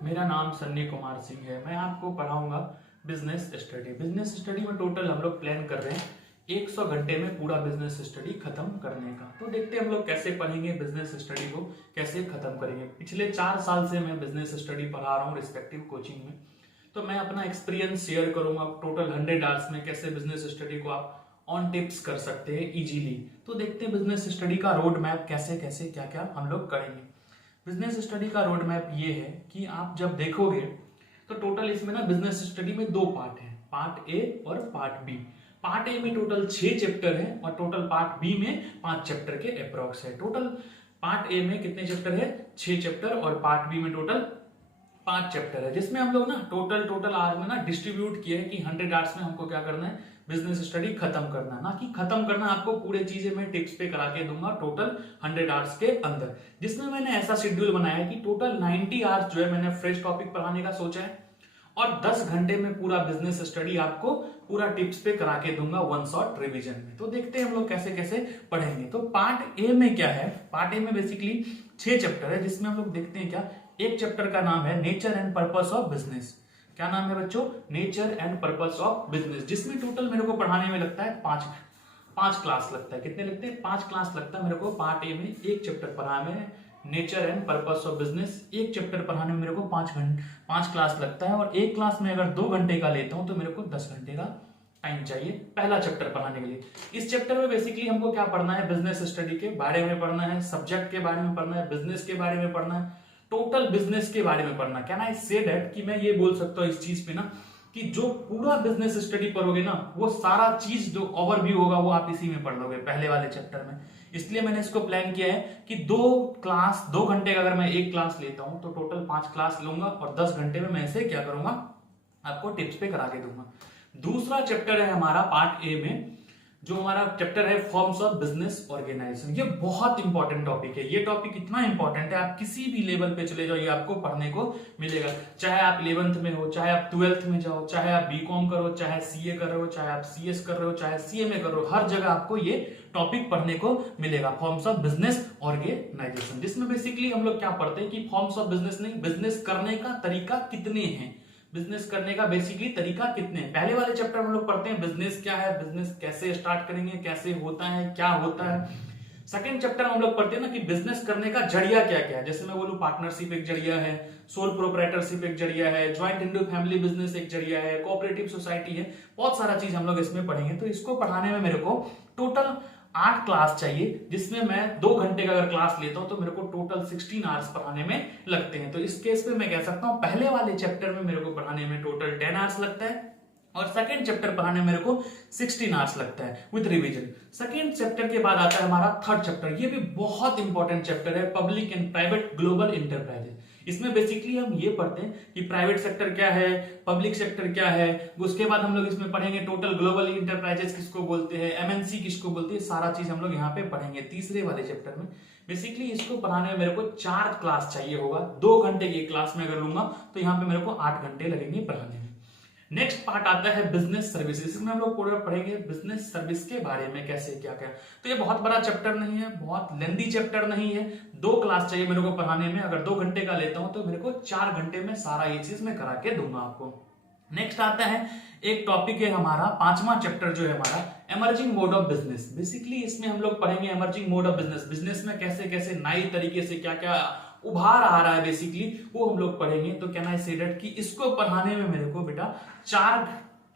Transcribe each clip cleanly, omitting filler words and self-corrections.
मेरा नाम सन्नी कुमार सिंह है। मैं आपको पढ़ाऊंगा बिजनेस स्टडी। बिजनेस स्टडी में टोटल हम लोग प्लान कर रहे हैं 100 घंटे में पूरा बिजनेस स्टडी खत्म करने का। तो देखते हैं हम लोग कैसे पढ़ेंगे, बिजनेस स्टडी को कैसे खत्म करेंगे। पिछले 4 साल से मैं बिजनेस स्टडी पढ़ा रहा हूँ रिस्पेक्टिव कोचिंग में, तो मैं अपना एक्सपीरियंस शेयर करूंगा टोटल 100 आवर्स में कैसे बिजनेस स्टडी को आप ऑन टिप्स कर सकते हैं इजीली। तो देखते हैं बिजनेस स्टडी का रोड मैप कैसे कैसे क्या क्या हम लोग करेंगे। बिजनेस स्टडी का रोड मैप ये है कि आप जब देखोगे तो टोटल इसमें ना बिजनेस स्टडी में 2 पार्ट है, पार्ट ए और पार्ट बी। पार्ट ए में टोटल 6 चैप्टर है और टोटल पार्ट बी में 5 चैप्टर के अप्रोक्स है। टोटल पार्ट ए में कितने चैप्टर है? 6 चैप्टर और पार्ट बी में टोटल 5 चैप्टर है, जिसमें हम लोग ना टोटल आवर्स में ना डिस्ट्रीब्यूट किए हैं कि 100 आवर्स में हमको क्या करना है, बिजनेस स्टडी खत्म करना। ना कि खत्म करना, आपको पूरे चीजें मैं टिप्स पे करा के दूंगा टोटल 100 आवर्स के अंदर, जिसमें मैंने ऐसा शेड्यूल बनाया है कि टोटल 90 आवर्स जो है मैंने फ्रेश टॉपिक पढ़ाने का सोचा है और 10 घंटे में पूरा बिजनेस स्टडी आपको पूरा टिप्स पे करा के दूंगा वन शॉट रिवीजन में। तो देखते हैं हम लोग कैसे कैसे पढ़ेंगे। तो पार्ट ए में क्या है? पार्ट ए में बेसिकली 6 चैप्टर है, जिसमें हम लोग देखते हैं क्या, एक चैप्टर का नाम है nature and purpose of business. क्या नाम है बच्चों? Nature and purpose of business, जिसमें टोटल मेरे को पढ़ाने में लगता है 5 क्लास लगता है। कितने लगते हैं? 5 क्लास लगता है मेरे को पार्ट ए में एक चैप्टर पढ़ाने में, nature and purpose of business. एक चैप्टर पढ़ाने में मेरे को 5 क्लास लगता है और एक क्लास में अगर 2 घंटे का लेता हूं तो मेरे को 10 घंटे का टाइम चाहिए पहला चैप्टर पढ़ाने के लिए। इस चैप्टर में बेसिकली हमको क्या पढ़ना है? बिजनेस स्टडी के बारे में पढ़ना है, सब्जेक्ट के बारे में पढ़ना है, बिजनेस के बारे में पढ़ना है, टोटल बिजनेस के बारे में पढ़ना। कैन आई से दैट कि मैं ये बोल सकता हूँ इस चीज पे ना कि जो पूरा बिजनेस स्टडी पढ़ोगे ना, वो सारा चीज जो ओवरव्यू होगा वो आप इसी में पढ़ लोगे पहले वाले चैप्टर में। इसलिए मैंने इसको प्लान किया है कि 2 घंटे का अगर मैं एक क्लास लेता हूं तो टोटल 5 क्लास लूंगा और 10 घंटे में मैं इसे क्या करूंगा, आपको टिप्स पे करा के दूंगा। दूसरा चैप्टर है हमारा पार्ट ए में, जो हमारा चैप्टर है फॉर्म्स ऑफ बिजनेस ऑर्गेनाइजेशन। ये बहुत इंपॉर्टेंट टॉपिक है। ये टॉपिक इतना इंपॉर्टेंट है, आप किसी भी लेवल पे चले जाओ ये आपको पढ़ने को मिलेगा। चाहे आप 11th में हो, चाहे आप 12th में जाओ, चाहे आप बीकॉम करो, चाहे सीए कर रहे हो, चाहे आप सीएस कर रहे हो, चाहे सीएमए कर रहे हो, हर जगह आपको ये टॉपिक पढ़ने को मिलेगा, फॉर्म्स ऑफ बिजनेस ऑर्गेनाइजेशन। जिसमें बेसिकली हम लोग क्या पढ़ते हैं कि फॉर्म्स ऑफ बिजनेस नहीं, बिजनेस करने का तरीका कितने हैं, बिजनेस करने का बेसिकली तरीका कितने। पहले वाले चैप्टर में हम लोग पढ़ते हैं बिजनेस क्या है, बिजनेस कैसे स्टार्ट करेंगे, कैसे होता है, क्या होता है। सेकंड चैप्टर में हम लोग पढ़ते हैं ना कि बिजनेस करने का जरिया क्या क्या है। जैसे मैं बोलूं पार्टनरशिप एक जरिया है, सोल प्रोप्राइटरशिप एक जरिया है, ज्वाइंट इंडो फैमिली बिजनेस एक जरिया है, कोऑपरेटिव सोसाइटी है, बहुत सारा चीज हम लोग इसमें पढ़ेंगे। तो इसको पढ़ाने में मेरे को टोटल 8 क्लास चाहिए, जिसमें मैं 2 घंटे का अगर क्लास लेता हूं तो मेरे को टोटल 16 आवर्स पढ़ाने में लगते हैं। तो इस केस में मैं कह सकता हूं पहले वाले चैप्टर में मेरे को पढ़ाने में टोटल 10 आवर्स लगता है और सेकंड चैप्टर पढ़ाने में मेरे को 16 आवर्स लगता है विद रिवीजन। सेकंड चैप्टर के बाद आता है हमारा थर्ड चैप्टर। ये भी बहुत इंपॉर्टेंट चैप्टर है, public and private global enterprises. इसमें बेसिकली हम ये पढ़ते हैं कि प्राइवेट सेक्टर क्या है, पब्लिक सेक्टर क्या है। उसके बाद हम लोग इसमें पढ़ेंगे टोटल ग्लोबल इंटरप्राइजेस किसको बोलते हैं, एमएनसी किसको बोलते हैं, सारा चीज हम लोग यहाँ पे पढ़ेंगे तीसरे वाले चैप्टर में। बेसिकली इसको पढ़ाने में मेरे को 4 क्लास चाहिए होगा। 2 घंटे की क्लास में अगर लूंगा तो यहाँ पे मेरे को 8 घंटे लगेंगे पढ़ाने में। नेक्स्ट पार्ट आता है बिजनेस सर्विस। इसमें हम लोग पूरा पढ़ेंगे बिजनेस सर्विस के बारे में कैसे क्या क्या। तो ये बहुत बड़ा चैप्टर नहीं है, बहुत लेंदी चैप्टर नहीं है। 2 क्लास चाहिए मेरे को पढ़ाने में, अगर 2 घंटे का लेता हूं तो मेरे को 4 घंटे में सारा ये चीज मैं करा के दूंगा आपको। नेक्स्ट आता है एक टॉपिक है हमारा 5वां चैप्टर जो है हमारा emerging mode of business. Basically इसमें हम लोग पढ़ेंगे emerging mode of business, business में कैसे कैसे नई तरीके से क्या क्या उभार आ रहा है बेसिकली वो हम लोग पढ़ेंगे। तो कैन आई से दैट कि इसको पढ़ाने में मेरे को बेटा 4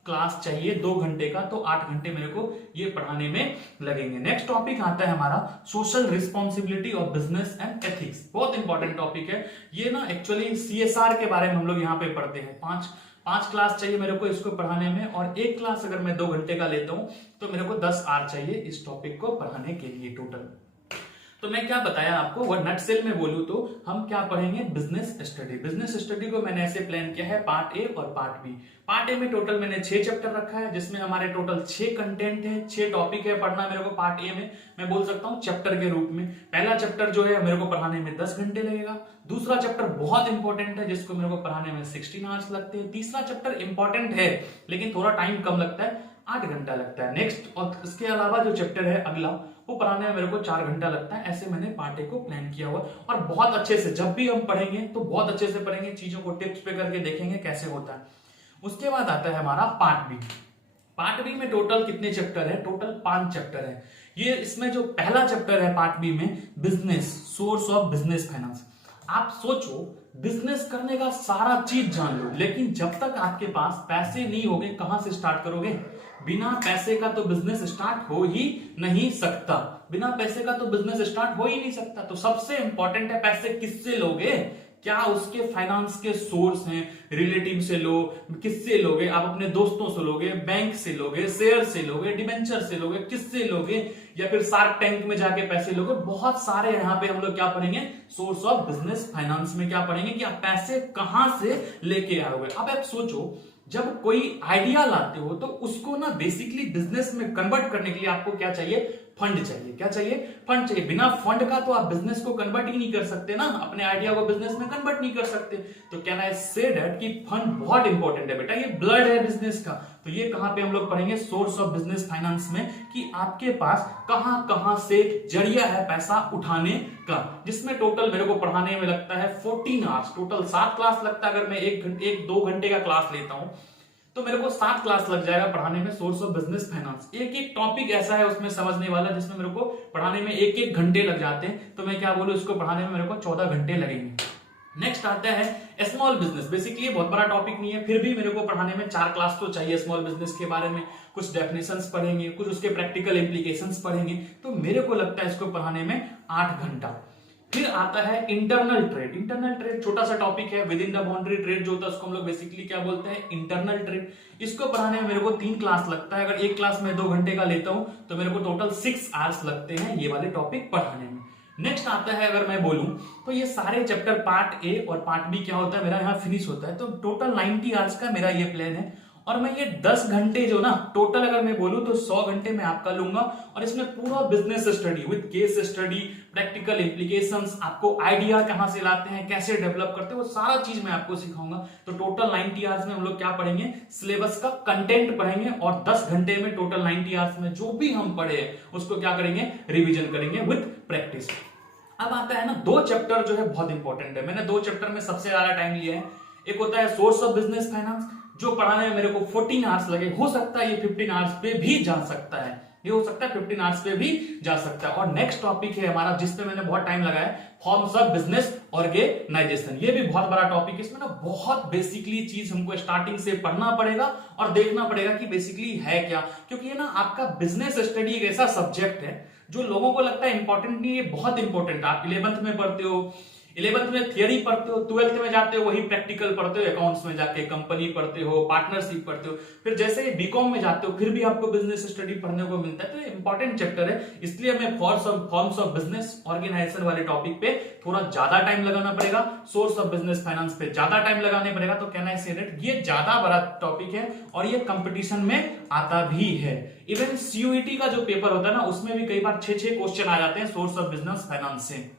क्लास चाहिए 2 घंटे का, तो 8 घंटे मेरे को ये पढ़ाने में लगेंगे। नेक्स्ट टॉपिक आता है हमारा social responsibility of business and ethics. बहुत इंपॉर्टेंट टॉपिक है ये ना, एक्चुअली सीएसआर के बारे में हम लोग यहाँ पे पढ़ते हैं। 5 क्लास चाहिए मेरे को इसको पढ़ाने में और एक क्लास अगर मैं 2 घंटे का लेता हूं तो मेरे को 10 आवर चाहिए इस टॉपिक को पढ़ाने के लिए टोटल। तो मैं क्या बताया आपको, वो नटसेल में बोलूं तो हम क्या पढ़ेंगे, बिजनेस स्टडी। बिजनेस स्टडी को मैंने ऐसे प्लान किया है पार्ट ए और पार्ट बी। पार्ट ए में टोटल मैंने 6 चैप्टर रखा है, जिसमें हमारे टोटल 6 कंटेंट है, 6 टॉपिक है पढ़ना मेरे को पार्ट ए में। मैं बोल सकता हूं चैप्टर के रूप में पहला चैप्टर जो है मेरे को पढ़ाने में 10 घंटे लगेगा। दूसरा चैप्टर बहुत इंपॉर्टेंट है जिसको मेरे को पढ़ाने में 16 आवर्स लगते हैं। तीसरा चैप्टर इंपॉर्टेंट है लेकिन थोड़ा टाइम कम लगता है, 8 घंटा लगता है। नेक्स्ट और इसके अलावा जो चैप्टर है अगला वो पढ़ाने में मेरे को 4 घंटा लगता है। ऐसे मैंने पार्ट ए को प्लान किया हुआ और बहुत अच्छे से जब भी हम पढ़ेंगे तो बहुत अच्छे से पढ़ेंगे, चीजों को टिप्स पे करके देखेंगे कैसे होता है। उसके बाद आता है हमारा पार्ट बी। पार्ट बी में टोटल कितने चैप्टर है? टोटल 5 चैप्टर है। ये इसमें जो पहला चैप्टर है पार्ट बी में, business, source of business finance. आप सोचो, बिजनेस करने का सारा चीज जान लो, लेकिन जब तक आपके पास पैसे नहीं होंगे कहां से स्टार्ट करोगे? बिना पैसे का तो बिजनेस स्टार्ट हो ही नहीं सकता। बिना पैसे का तो बिजनेस स्टार्ट हो ही नहीं सकता। तो सबसे इंपॉर्टेंट है पैसे किससे लोगे, क्या उसके फाइनेंस के सोर्स हैं, रिलेटिव से लो, किससे लोगे? आप अपने दोस्तों से लोगे, बैंक से लोगे, शेयर से लोगे, डिबेंचर से लोगे, किससे लोगे, या फिर शार्क टैंक में जाके पैसे लोगे? बहुत सारे यहाँ पे हम लोग क्या पढ़ेंगे, सोर्स ऑफ बिजनेस फाइनेंस में क्या पढ़ेंगे कि आप पैसे कहां से लेके आओगे। अब आप सोचो, जब कोई आइडिया लाते हो तो उसको ना बेसिकली बिजनेस में कन्वर्ट करने के लिए आपको क्या चाहिए? फंड चाहिए। क्या चाहिए? फंड चाहिए। बिना फंड का तो आप बिजनेस को कन्वर्ट ही नहीं कर सकते ना, अपने आइडिया को बिजनेस में कन्वर्ट नहीं कर सकते। तो कैन आई से दैट कि फंड बहुत इंपॉर्टेंट है बेटा, ये ब्लड है बिजनेस का। तो ये कहां पे हम लोग पढ़ेंगे? सोर्स ऑफ बिजनेस फाइनेंस में, कि आपके पास कहां कहां से जरिया है पैसा उठाने का, जिसमें टोटल मेरे को पढ़ाने में लगता है 14 आवर्स। टोटल 7 क्लास लगता है। अगर मैं 1-2 घंटे का क्लास लेता हूं तो मेरे को 7 क्लास लग जाएगा पढ़ाने में सोर्स ऑफ बिजनेस फाइनेंस। एक एक टॉपिक ऐसा है उसमें समझने वाला जिसमें मेरे को पढ़ाने में 1-1 घंटे लग जाते हैं। तो मैं क्या बोलूं, इसको पढ़ाने में मेरे को 14 घंटे लगेंगे। नेक्स्ट आता है स्मॉल बिजनेस। बेसिकली बहुत बड़ा टॉपिक नहीं है, फिर भी मेरे को पढ़ाने में 4 क्लास तो चाहिए स्मॉल बिजनेस के बारे में। कुछ डेफिनेशंस पढ़ेंगे, कुछ उसके प्रैक्टिकल इंप्लीकेशंस पढ़ेंगे, तो मेरे को लगता है इसको पढ़ाने में 8 घंटा। फिर आता है इंटरनल ट्रेड। इंटरनल ट्रेड छोटा सा टॉपिक है, with in the boundary trade जो होता है उसको हम लोग बेसिकली क्या बोलते हैं? Internal trade. इसको पढ़ाने में मेरे को 3 क्लास लगता है। अगर एक क्लास में 2 घंटे का लेता हूं तो मेरे को टोटल 6 आवर्स लगते हैं ये वाले टॉपिक पढ़ाने में। नेक्स्ट आता है, अगर मैं बोलूं तो ये सारे चैप्टर पार्ट ए और पार्ट बी क्या होता है मेरा यहाँ फिनिश होता है। तो टोटल 90 आवर्स का मेरा ये प्लान है। और मैं ये 10 घंटे जो ना टोटल अगर मैं बोलूं तो 100 घंटे में आपका लूंगा, और इसमें पूरा business study with case study, practical implications, आपको आइडिया कहां से लाते हैं, कैसे डेवलप करते हैं, वो सारा चीज मैं आपको सिखाऊंगा। तो टोटल 90 आवर्स में हम लोग क्या पढ़ेंगे? सिलेबस का कंटेंट पढ़ेंगे, और 10 घंटे में टोटल 90 आवर्स में जो भी हम पढ़े उसको क्या करेंगे? रिविजन करेंगे विद प्रैक्टिस। अब आता है ना 2 चैप्टर जो है बहुत इंपॉर्टेंट है। मैंने 2 चैप्टर में सबसे ज्यादा टाइम लिया है। एक होता है सोर्स ऑफ बिजनेस फाइनेंस, जो पढ़ाने में मेरे को 14 आवर्स लगे। हो सकता है ये 15 आवर्स पे भी जा सकता है, ये हो सकता है 15 आवर्स पे भी जा सकता है। और नेक्स्ट टॉपिक है हमारा जिसपे मैंने बहुत टाइम लगाया, फॉर्म्स ऑफ बिजनेस ऑर्गेनाइजेशन। ये भी बहुत बड़ा टॉपिक है। इसमें ना बहुत बेसिकली चीज हमको स्टार्टिंग से पढ़ना पड़ेगा और देखना पड़ेगा कि बेसिकली है क्या, क्योंकि ये ना आपका बिजनेस स्टडी एक ऐसा सब्जेक्ट है जो लोगों को लगता है इंपॉर्टेंट नहीं, ये बहुत इंपॉर्टेंट है। आप 11th में पढ़ते हो, 11th में थियरी पढ़ते हो, 12th में जाते हो वही प्रैक्टिकल पढ़ते हो, अकाउंट्स में जाके कंपनी पढ़ते हो, पार्टनरशिप पढ़ते हो, फिर जैसे बीकॉम में जाते हो फिर भी आपको बिजनेस स्टडी पढ़ने को मिलता है। तो ये इंपॉर्टेंट चैप्टर है, इसलिए हमें फॉर्म्स ऑफ बिजनेस ऑर्गेनाइजेशन वाले टॉपिक पे थोड़ा ज्यादा टाइम लगाना पड़ेगा, सोर्स ऑफ बिजनेस फाइनेंस पे ज्यादा टाइम लगाने पड़ेगा। तो कैन आई से दैट ये ज्यादा बड़ा टॉपिक है और ये कंपटीशन में आता भी है। इवन सीयूईटी का जो पेपर होता है ना उसमें भी कई बार 6 क्वेश्चन आ जाते हैं सोर्स ऑफ बिजनेस फाइनेंस से।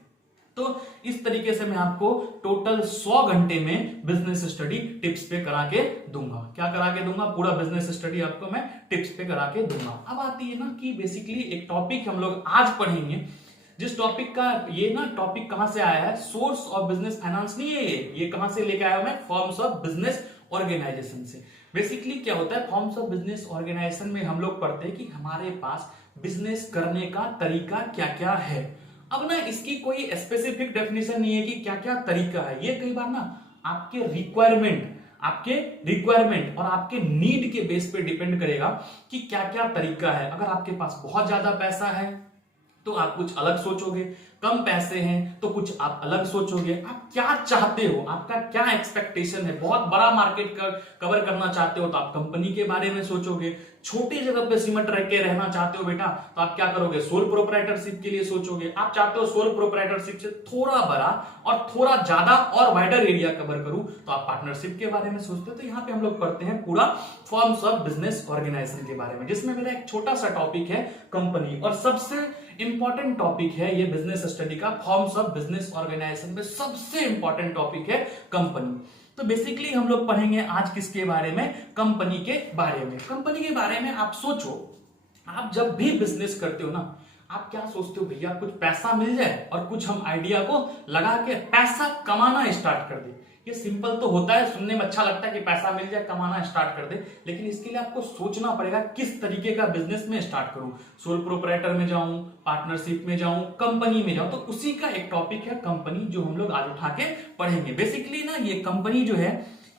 तो इस तरीके से मैं आपको टोटल 100 घंटे में बिजनेस स्टडी टिप्स पे करा के दूंगा। क्या करा के दूंगा? पूरा बिजनेस स्टडी आपको मैं टिप्स पे करा के दूंगा। अब आती है ना कि बेसिकली एक टॉपिक हम लोग आज पढ़ेंगे, जिस टॉपिक का ये ना टॉपिक कहां से आया है? सोर्स ऑफ बिजनेस फाइनेंस नहीं है ये कहां से लेके आया मैं? फॉर्म्स ऑफ बिजनेस ऑर्गेनाइजेशन से। बेसिकली क्या होता है फॉर्म्स ऑफ बिजनेस ऑर्गेनाइजेशन में हम लोग पढ़ते हैं कि हमारे पास बिजनेस करने का तरीका क्या क्या है। अब ना इसकी कोई स्पेसिफिक डेफिनेशन नहीं है कि क्या क्या तरीका है। ये कई बार ना आपके रिक्वायरमेंट और आपके नीड के बेस पे डिपेंड करेगा कि क्या क्या तरीका है। अगर आपके पास बहुत ज्यादा पैसा है तो आप कुछ अलग सोचोगे, कम पैसे हैं तो कुछ आप अलग सोचोगे। आप क्या चाहते हो, आपका क्या एक्सपेक्टेशन है? बहुत बड़ा मार्केट कवर करना चाहते हो तो आप कंपनी के बारे में सोचोगे। छोटी जगह पे सिमट रह के रहना चाहते हो बेटा तो आप क्या करोगे? सोल प्रोप्राइटरशिप के लिए सोचोगे। आप चाहते हो सोल प्रोप्राइटरशिप से थोड़ा बड़ा और थोड़ा ज्यादा और वाइडर एरिया कवर करूं तो आप पार्टनरशिप के बारे में सोचते हो। तो यहाँ पे हम लोग पढ़ते हैं पूरा फॉर्म्स ऑफ बिजनेस ऑर्गेनाइजेशन के बारे में, जिसमें मेरा एक छोटा सा टॉपिक है कंपनी, और सबसे इंपॉर्टेंट टॉपिक है ये बिजनेस स्टडी का फॉर्म्स ऑफ बिजनेस ऑर्गेनाइजेशन में सबसे इंपॉर्टेंट टॉपिक है कंपनी। तो बेसिकली हम लोग पढ़ेंगे आज किसके बारे में? कंपनी के बारे में। कंपनी के बारे में आप सोचो, आप जब भी बिजनेस करते हो ना आप क्या सोचते हो भैया कुछ पैसा मिल जाए और कुछ हम आइडिया को लगा के पैसा कमाना स्टार्ट कर दे। ये सिंपल तो होता है, सुनने में अच्छा लगता है कि पैसा मिल जाए कमाना स्टार्ट कर दे, लेकिन इसके लिए आपको सोचना पड़ेगा किस तरीके का बिजनेस में स्टार्ट करूं, सोल प्रोप्राइटर में जाऊं, पार्टनरशिप में जाऊं, कंपनी में जाऊं। तो उसी का एक टॉपिक है कंपनी, जो हम लोग आज उठा के पढ़ेंगे। बेसिकली ना ये कंपनी जो है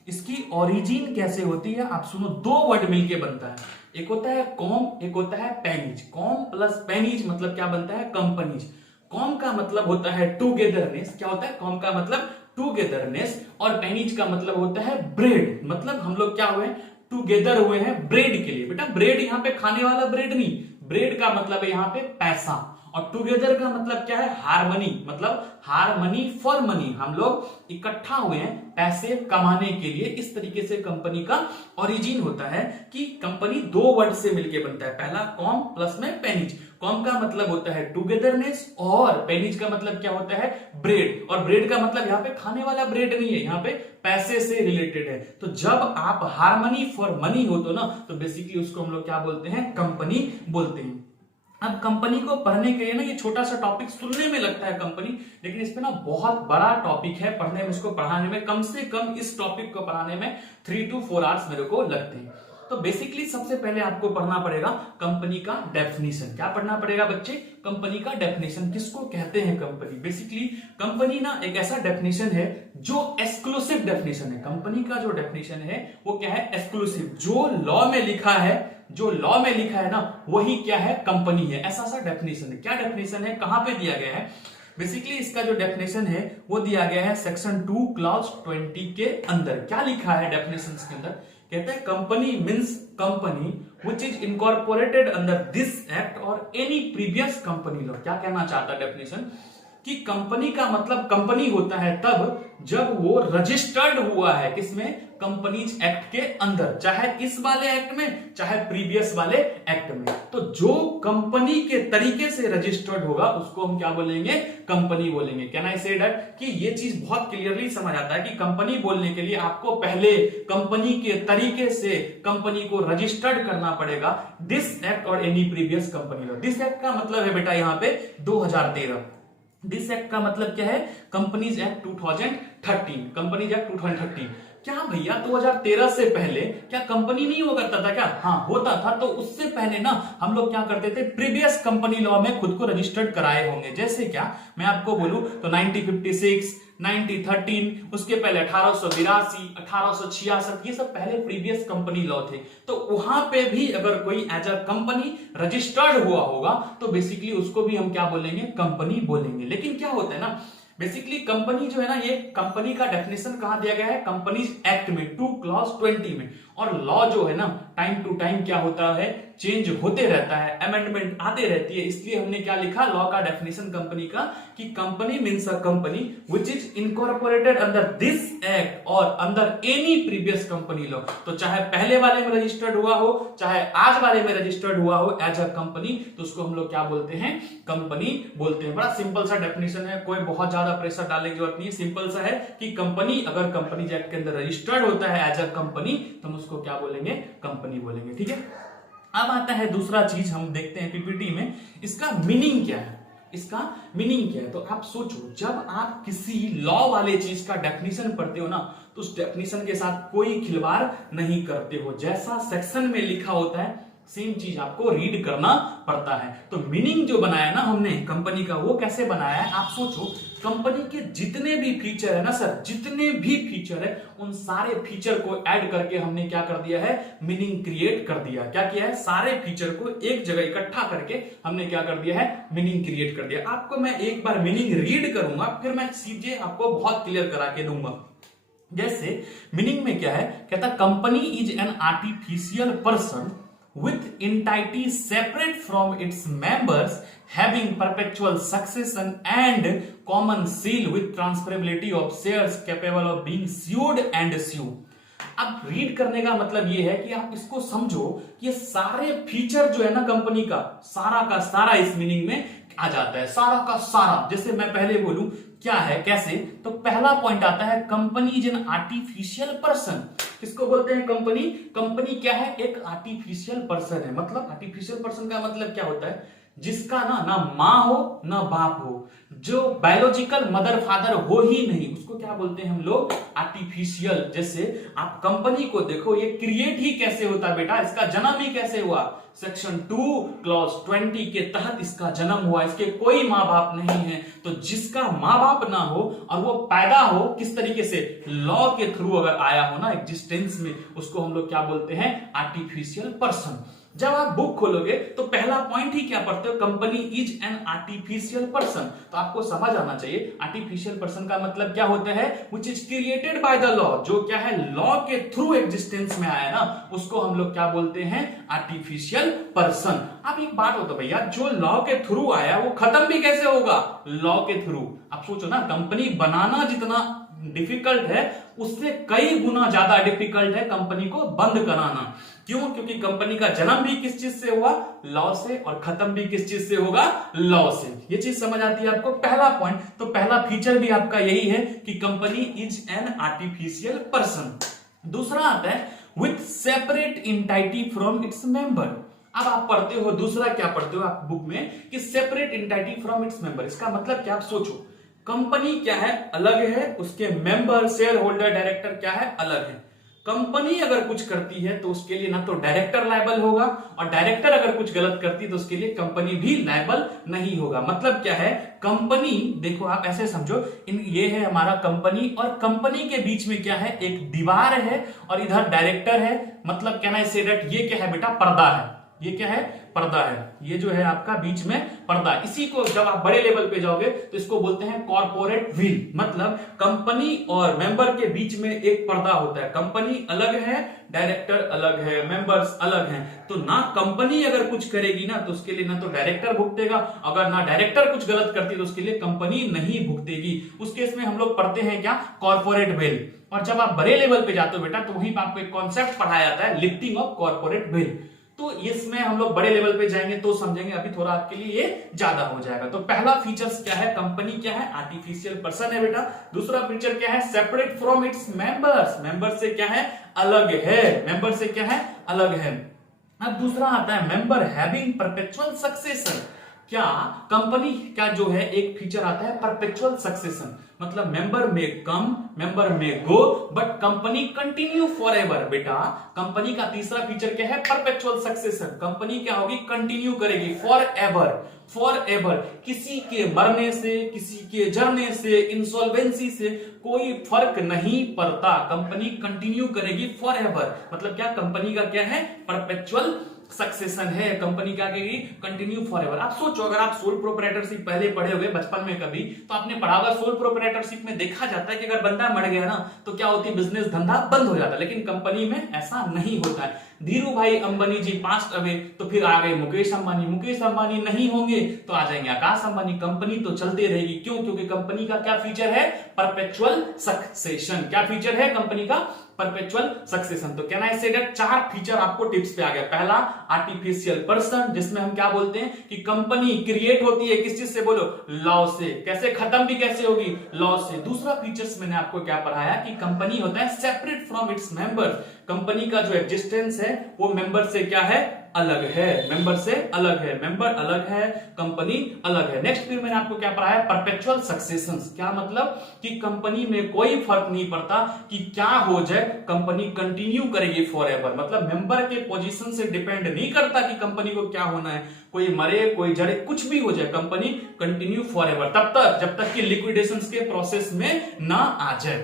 इसकी ओरिजिन कैसे होती है आप सुनो। दो वर्ड मिलके बनता है, एक होता है कॉम, एक होता है पेनिज। कॉम प्लस पेनिज मतलब क्या बनता है, कंपनीज। कॉम का मतलब होता है टूगेदरनेस, क्या होता है कॉम का मतलब टूगेदरनेस, और पेनिज का मतलब होता है ब्रेड। मतलब हम लोग क्या हुए, टूगेदर हुए हैं ब्रेड के लिए। बेटा ब्रेड यहाँ पे खाने वाला ब्रेड नहीं, ब्रेड का मतलब है यहाँ पे पैसा, और टुगेदर का मतलब क्या है, हारमनी, मतलब हारमनी फॉर मनी। हम लोग इकट्ठा हुए हैं पैसे कमाने के लिए। इस तरीके से कंपनी का ओरिजिन होता है कि कंपनी दो वर्ड से मिलके बनता है। पहला कॉम प्लस में पेनिज। कॉम का मतलब होता है टुगेदरनेस, और पेनिज का मतलब क्या होता है, ब्रेड। और ब्रेड का मतलब यहाँ पे खाने वाला ब्रेड नहीं है, यहाँ पे पैसे से रिलेटेड है। तो जब आप हारमनी फॉर मनी हो तो ना, तो बेसिकली उसको हम लोग क्या बोलते हैं, कंपनी बोलते हैं। अब कंपनी को पढ़ने के लिए ना, ये छोटा सा टॉपिक सुनने में लगता है कंपनी, लेकिन इसमें ना बहुत बड़ा टॉपिक है पढ़ने में। इसको पढ़ाने में कम से कम, इस टॉपिक को पढ़ाने में 3 to 4 आवर्स मेरे को लगते हैं। तो बेसिकली सबसे पहले आपको पढ़ना पड़ेगा कंपनी का डेफिनेशन। क्या पढ़ना पड़ेगा बच्चे, कंपनी का डेफिनेशन। किसको कहते हैं कंपनी। बेसिकली कंपनी ना एक ऐसा डेफिनेशन है जो एक्सक्लूसिव डेफिनेशन है। कंपनी का जो डेफिनेशन है वो क्या है, एक्सक्लूसिव। जो लॉ में लिखा है, जो लॉ में लिखा है ना, वही क्या है, कंपनी है। ऐसा सा डेफिनेशन है। क्या डेफिनेशन है, कहां पे दिया गया है, बेसिकली इसका जो डेफिनेशन है वो दिया गया है सेक्शन 2 क्लॉज 20 के अंदर। क्या लिखा है डेफिनेशन के अंदर, कहते हैं company means company which is incorporated under this act or any previous company law। क्या कहना चाहता है डेफिनेशन, कि कंपनी का मतलब कंपनी होता है तब जब वो रजिस्टर्ड हुआ है, किसमें, कंपनीज एक्ट के अंदर, चाहे इस वाले एक्ट में चाहे प्रीवियस वाले एक्ट में। तो जो कंपनी के तरीके से रजिस्टर्ड होगा उसको हम क्या बोलेंगे, कंपनी बोलेंगे। कैन आई से दैट, कि ये चीज बहुत क्लियरली समझ आता है कि कंपनी बोलने के लिए आपको पहले कंपनी के तरीके से कंपनी को रजिस्टर्ड करना पड़ेगा, दिस एक्ट और any previous company law. This act का मतलब है बेटा यहाँ पे 2013। दिस एक्ट का मतलब क्या है, कंपनीज एक्ट 2013, कंपनीज एक्ट 2013। क्या भैया 2013 से पहले क्या कंपनी नहीं हुआ करता था क्या, हाँ होता था। तो उससे पहले ना हम लोग क्या करते थे, प्रीवियस कंपनी लॉ में खुद को रजिस्टर्ड कराए होंगे। जैसे क्या मैं आपको बोलूं तो 1956, 1913, उसके पहले 1882, 1866, ये सब पहले प्रीवियस कंपनी लॉ थे। तो वहां पे भी अगर कोई एज अ कंपनी रजिस्टर्ड हुआ होगा तो बेसिकली उसको भी हम क्या बोलेंगे, कंपनी बोलेंगे। लेकिन क्या होता है ना, बेसिकली कंपनी जो है ना, ये कंपनी का डेफिनेशन कहां दिया गया है, कंपनीज एक्ट में 2 क्लॉज 20 में। और लॉ जो है ना, टाइम टू टाइम क्या होता है, चेंज होते रहता है, अमेंडमेंट आते रहती है। इसलिए हमने क्या लिखा, लॉ का डेफिनेशन कंपनी का, कि company means a company which is incorporated under this act और under any previous company law. तो चाहे पहले वाले में रजिस्टर्ड हुआ हो, चाहे आज वाले में रजिस्टर्ड हुआ हो एज अ कंपनी, तो उसको हम लोग क्या बोलते हैं, कंपनी बोलते हैं। बड़ा सिंपल सा डेफिनेशन है, कोई बहुत ज्यादा प्रेशर डालने की जरूरत नहीं है। सिंपल सा है कि कंपनी अगर कंपनी एक्ट के अंदर रजिस्टर्ड होता है एज अ कंपनी, तो हम उसको क्या बोलेंगे, कंपनी बोलेंगे। ठीक है, अब आता है दूसरा चीज, हम देखते हैं पीपीटी में इसका मीनिंग क्या है। इसका मीनिंग क्या है, तो आप सोचो, जब आप किसी लॉ वाले चीज का डेफिनेशन पढ़ते हो ना, तो उस डेफिनेशन के साथ कोई खिलवाड़ नहीं करते हो। जैसा सेक्शन में लिखा होता है सेम चीज आपको रीड करना पड़ता है। तो मीनिंग जो बनाया ना हमने कंपनी का, वो कैसे बनाया है, आप सोचो, कंपनी के जितने भी फीचर है ना सर, जितने भी फीचर है, उन सारे फीचर को ऐड करके हमने क्या कर दिया है, मीनिंग क्रिएट कर दिया। क्या किया है, सारे फीचर को एक जगह इकट्ठा करके हमने क्या कर दिया है, मीनिंग क्रिएट कर दिया। आपको मैं एक बार मीनिंग रीड करूंगा, फिर मैं सीधे आपको बहुत क्लियर करा के दूंगा। जैसे मीनिंग में क्या है, कहता company is an artificial person with entity separate from its members, having perpetual succession and common seal with transferability of shares, capable of being sued and sue। अब रीड करने का मतलब ये है कि आप इसको समझो कि ये सारे फीचर जो है ना कंपनी का सारा इस मीनिंग में आ जाता है, सारा का सारा। जैसे मैं पहले बोलूं क्या है, कैसे, तो पहला पॉइंट आता है company is an artificial person. किसको बोलते हैं कंपनी, कंपनी क्या है, एक आर्टिफिशियल पर्सन है। मतलब आर्टिफिशियल पर्सन का मतलब क्या होता है, जिसका ना ना माँ हो ना बाप हो, जो बायोलॉजिकल मदर फादर हो ही नहीं, उसको क्या बोलते हैं हम लोग, आर्टिफिशियल। जैसे आप कंपनी को देखो, ये क्रिएट ही कैसे होता है बेटा, इसका जन्म ही कैसे हुआ, सेक्शन 2 क्लॉज 20 के तहत इसका जन्म हुआ, इसके कोई माँ बाप नहीं है। तो जिसका माँ बाप ना हो और वो पैदा हो किस तरीके से, लॉ के थ्रू अगर आया हो ना एग्जिस्टेंस में, उसको हम लोग क्या बोलते हैं, आर्टिफिशियल पर्सन। जब आप बुक खोलोगे तो पहला पॉइंट ही क्या पढ़ते हो, company is an artificial person. तो आपको समझ आना चाहिए आर्टिफिशियल पर्सन का मतलब क्या होता है, which is created by the law, जो क्या है लॉ के थ्रू एग्जिस्टेंस में आया ना, उसको हम लोग क्या बोलते हैं, आर्टिफिशियल पर्सन। अब एक बात होता भैया, जो लॉ के थ्रू आया वो खत्म भी कैसे होगा, लॉ के थ्रू। आप सोचो ना, कंपनी बनाना जितना डिफिकल्ट है, उससे कई गुना ज्यादा डिफिकल्ट है कंपनी को बंद कराना। क्यों, क्योंकि कंपनी का जन्म भी किस चीज से हुआ, लॉ से, और खत्म भी किस चीज से होगा, लॉ से। ये चीज समझ आती है आपको, पहला पॉइंट। तो पहला फीचर भी आपका यही है कि company is an artificial person. दूसरा आता है with separate entity from its member. अब आप पढ़ते हो, दूसरा क्या पढ़ते हो आप बुक में कि separate entity from its member. इसका मतलब क्या, आप सोचो, कंपनी क्या है, अलग है, उसके मेंबर, शेयर होल्डर, डायरेक्टर क्या है, अलग है। कंपनी अगर कुछ करती है तो उसके लिए ना तो डायरेक्टर लायबल होगा, और डायरेक्टर अगर कुछ गलत करती है तो उसके लिए कंपनी भी लायबल नहीं होगा। मतलब क्या है, कंपनी, देखो आप ऐसे समझो, ये है हमारा कंपनी, और कंपनी के बीच में क्या है, एक दीवार है, और इधर डायरेक्टर है। मतलब क्या ना, ये क्या है बेटा, पर्दा है। ये क्या है, पर्दा है। ये जो है आपका बीच में पर्दा। इसी को जब आप बड़े लेवल पे जाओगे तो इसको बोलते हैं कॉर्पोरेट व्हील। मतलब कंपनी और मेंबर के बीच में एक पर्दा होता है। कंपनी अलग है, डायरेक्टर अलग है, मेंबर्स अलग हैं। तो ना कंपनी अगर कुछ करेगी ना तो उसके लिए ना तो डायरेक्टर भुगतेगा, अगर ना डायरेक्टर कुछ गलत करती तो उसके लिए कंपनी नहीं भुगतेगी। उस केस में हम लोग पढ़ते हैं क्या, कॉर्पोरेट व्हील। और जब आप बड़े लेवल पे जाते हो बेटा तो वहीं पर आपको एक कॉन्सेप्ट पढ़ाया जाता है, लिफ्टिंग ऑफ कॉर्पोरेट व्हील। तो इसमें हम लोग बड़े लेवल पे जाएंगे तो समझेंगे, अभी थोड़ा आपके लिए ये ज्यादा हो जाएगा। तो पहला फीचर्स क्या है, कंपनी क्या है, आर्टिफिशियल पर्सन है बेटा। दूसरा फीचर क्या है, separate from its members. Member से क्या है, अलग है। मेंबर से क्या है, अलग है। अब दूसरा आता है मेंबर हैविंग परपेचुअल सक्सेशन। क्या कंपनी का जो है एक फीचर आता है परपेचुअल सक्सेशन। मतलब मेंबर में कम, मेंबर में go, but company continue forever. बेटा कंपनी का तीसरा फीचर क्या है, परपेचुअल सक्सेशन। कंपनी क्या होगी, कंटिन्यू करेगी फॉर एवर। फॉर एवर, किसी के मरने से, किसी के जरने से, इंसॉल्वेंसी से कोई फर्क नहीं पड़ता, कंपनी कंटिन्यू करेगी फॉर एवर। मतलब क्या, कंपनी का क्या है, परपेचुअल सक्सेशन है। कंपनी क्या करेगी, कंटिन्यू फॉरएवर। आप सोचो, अगर आप सोल प्रोप्राइटरशिप पहले पढ़े होंगे बचपन में कभी, तो आपने पढ़ा होगा सोल प्रोप्राइटरशिप में देखा जाता है कि अगर बंदा मर गया ना तो क्या होती है, बिजनेस धंधा बंद हो जाता है। लेकिन कंपनी में ऐसा नहीं होता है। धीरू भाई अंबानी जी पास्ट अवे, तो फिर आ गए मुकेश अंबानी। मुकेश अंबानी नहीं होंगे तो आ जाएंगे आकाश अंबानी। कंपनी तो चलती रहेगी। क्यों, क्योंकि कंपनी का क्या फीचर है, परपेचुअल सक्सेशन। क्या फीचर है कंपनी का, परपेचुअल सक्सेशन। तो क्या ना, इससे 4 फीचर आपको टिप्स पे आ गया। पहला आर्टिफिशियल पर्सन, जिसमें हम क्या बोलते हैं कि कंपनी क्रिएट होती है किस चीज से, बोलो, लॉ से। कैसे, खत्म भी कैसे होगी, लॉ से। दूसरा फीचर्स मैंने आपको क्या पढ़ाया कि कंपनी होता है separate from its members. Company का जो एग्जिस्टेंस है वो मेंबर से क्या है, अलग है। मेंबर से अलग है, मेंबर अलग है, कंपनी अलग है। नेक्स्ट फिर मैंने आपको क्या पढ़ाया, परपेचुअल सक्सेशन। क्या मतलब कि कंपनी में कोई फर्क नहीं पड़ता कि क्या हो जाए, कंपनी कंटिन्यू करेगी फॉर एवर। मतलब मेंबर के पोजीशन से डिपेंड नहीं करता कि कंपनी को क्या होना है, कोई मरे, कोई जड़े, कुछ भी हो जाए, कंपनी कंटिन्यू फॉर एवर, तब तक जब तक कि लिक्विडेशन के प्रोसेस में ना आ जाए।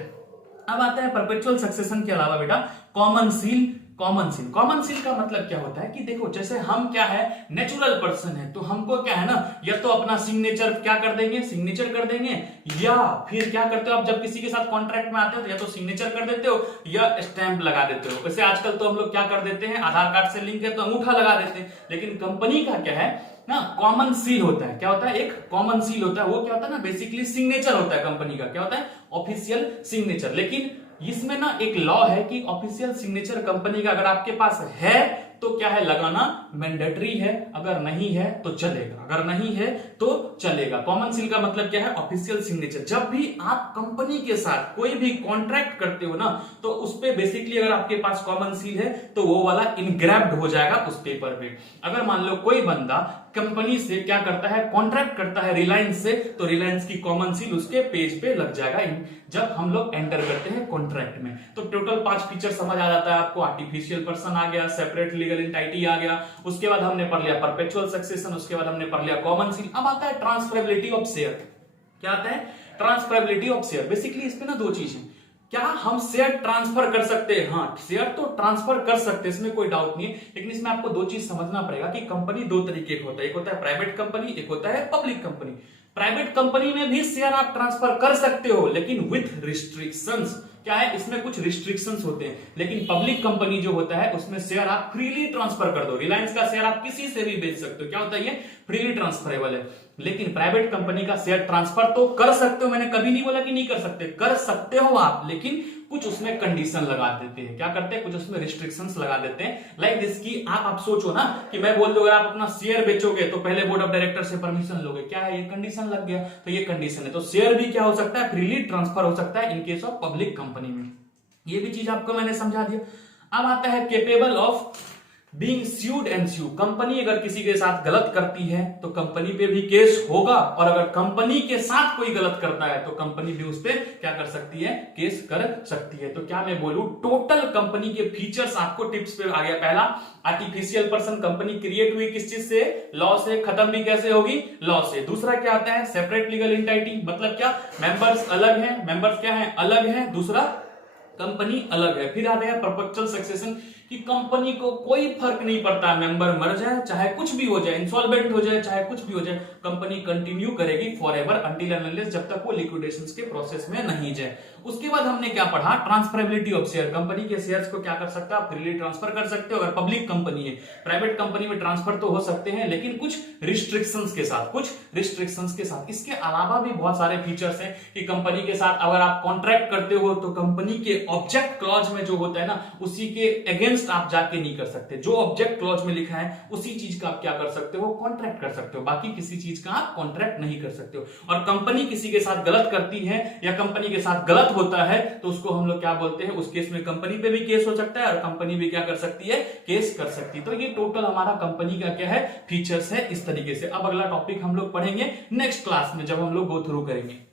अब आता है परपेचुअल सक्सेशन के अलावा बेटा common seal. Common seal, common seal का मतलब क्या होता है कि देखो, जैसे हम क्या है, नेचुरल पर्सन है, तो हमको क्या है ना, या तो अपना सिग्नेचर क्या कर देंगे, सिग्नेचर कर देंगे, या फिर क्या करते हो आप, जब किसी के साथ कॉन्ट्रैक्ट में आते हो तो या तो सिग्नेचर कर देते हो या स्टैंप लगा देते हो। वैसे आजकल तो हम लोग क्या कर देते हैं, आधार कार्ड से लिंक है तो अंगूठा लगा देते हैं। लेकिन कंपनी का क्या है ना, कॉमन सील होता है। क्या होता है, एक कॉमन सील होता है। वो क्या होता है ना, बेसिकली सिग्नेचर होता है कंपनी का। क्या होता है, ऑफिशियल सिग्नेचर। लेकिन इसमें ना एक लॉ है कि ऑफिशियल सिग्नेचर कंपनी का अगर आपके पास है तो क्या है, लगाना मैंडेटरी है, अगर नहीं है तो चलेगा, अगर नहीं है तो चलेगा। कॉमन सील का मतलब क्या है, ऑफिशियल सिग्नेचर। जब भी आप कंपनी के साथ कोई भी कॉन्ट्रैक्ट करते हो ना, तो उस पे बेसिकली अगर आपके पास कॉमन सील है तो वो वाला इनग्रैब्ड हो जाएगा उस पेपर पे। अगर मान लो कोई बंदा कंपनी से क्या करता है, कॉन्ट्रैक्ट करता है रिलायंस से, तो रिलायंस की कॉमन सील उसके पेज पे लग जाएगा जब हम लोग एंटर करते हैं कॉन्ट्रैक्ट में। तो टोटल 5 फीचर समझ आ जाता है आपको। आर्टिफिशियल पर्सन आ गया, सेपरेट लीगल एंटिटी आ गया, उसके बाद हमने पढ़ लिया परपेचुअल सक्सेशन, उसके बाद हमने पढ़ लिया कॉमन सील। अब आता है ट्रांसफरेबिलिटी ऑफ शेयर। क्या आता है? Transferability of share. बेसिकली इसमें ना 2 चीज है। क्या हम शेयर ट्रांसफर कर सकते हैं? हाँ, शेयर तो ट्रांसफर कर सकते हैं, इसमें कोई डाउट नहीं है, लेकिन इसमें आपको 2 चीज समझना पड़ेगा कि कंपनी 2 तरीके का होता है। एक होता है प्राइवेट कंपनी, एक होता है पब्लिक कंपनी। प्राइवेट कंपनी में भी शेयर आप ट्रांसफर कर सकते हो, लेकिन विथ रिस्ट्रिक्शंस। क्या है? इसमें कुछ रिस्ट्रिक्शंस होते हैं। लेकिन पब्लिक कंपनी जो होता है उसमें शेयर आप फ्रीली ट्रांसफर कर दो। रिलायंस का शेयर आप किसी से भी बेच सकते हो। क्या होता है? ये फ्रीली ट्रांसफरेबल है। लेकिन प्राइवेट कंपनी का शेयर ट्रांसफर तो कर सकते हो, मैंने कभी नहीं बोला कि नहीं कर सकते, कर सकते हो आप, लेकिन कुछ उसमें कंडीशन लगा देते हैं। क्या करते हैं? कुछ उसमें रिस्ट्रिक्शंस लगा देते हैं। लाइक दिस की आप सोचो ना कि मैं बोल दूं अगर आप अपना शेयर बेचोगे तो पहले बोर्ड ऑफ डायरेक्टर से परमिशन लोगे। क्या है? ये कंडीशन लग गया, तो ये कंडीशन है। तो शेयर भी क्या हो सकता है? फ्रीली ट्रांसफर हो सकता है in case of public company में। ये भी चीज आपको मैंने समझा दिया। अब आता है capable of being sued and sue. Company अगर किसी के साथ गलत करती है तो कंपनी पे भी केस होगा, और अगर कंपनी के साथ कोई गलत करता है तो कंपनी भी उस पर क्या कर सकती है? केस कर सकती है। तो क्या मैं बोलूं, टोटल कंपनी के फीचर्स आपको टिप्स पे आ गया। पहला, आर्टिफिशियल पर्सन, कंपनी क्रिएट हुई किस चीज से? लॉ से। खत्म भी कैसे होगी? लॉ से। दूसरा क्या आता है? Separate legal entity. मतलब क्या? मेंबर्स अलग हैं, मेंबर्स क्या है? अलग हैं। दूसरा, कंपनी अलग है। फिर आ गया परपेचुअल सक्सेशन कि कंपनी को कोई फर्क नहीं पड़ता, मेंबर मर जाए चाहे कुछ भी हो जाए, इंसॉल्वेंट हो जाए चाहे कुछ भी हो जाए, कंपनी कंटिन्यू करेगी फॉरएवर अनटिल एंड अनलेस, जब तक वो लिक्विडेशंस के प्रोसेस में नहीं जाए। उसके बाद हमने क्या पढ़ा? Transferability of share. कंपनी के शेयर्स को क्या कर सकता है? फ्रीली ट्रांसफर कर सकते हो अगर पब्लिक कंपनी है। प्राइवेट कंपनी में ट्रांसफर तो हो सकते हैं लेकिन कुछ रिस्ट्रिक्शंस के साथ, कुछ रिस्ट्रिक्शंस के साथ। इसके अलावा भी बहुत सारे फीचर्स हैं कि कंपनी के साथ अगर आप कॉन्ट्रैक्ट करते हो तो कंपनी के ऑब्जेक्ट क्लॉज में जो होता है ना, उसी के अगेंस्ट आप जाके नहीं कर सकते। जो ऑब्जेक्ट क्लॉज में लिखा है उसी चीज का आप क्या कर सकते हो? कॉन्ट्रैक्ट कर सकते हो। बाकी किसी चीज का आप कॉन्ट्रैक्ट नहीं कर सकते हो। और कंपनी किसी के साथ गलत करती है या कंपनी के साथ गलत होता है तो उसको हम लोग क्या बोलते हैं? उस केस में कंपनी पे भी केस हो सकता है और कंपनी भी क्या कर सकती है? केस कर सकती है। तो ये टोटल हमारा कंपनी का क्या है? फीचर्स है इस तरीके से। अब अगला टॉपिक हम लोग पढ़ेंगे नेक्स्ट क्लास में जब हम लोग गो थ्रू करेंगे।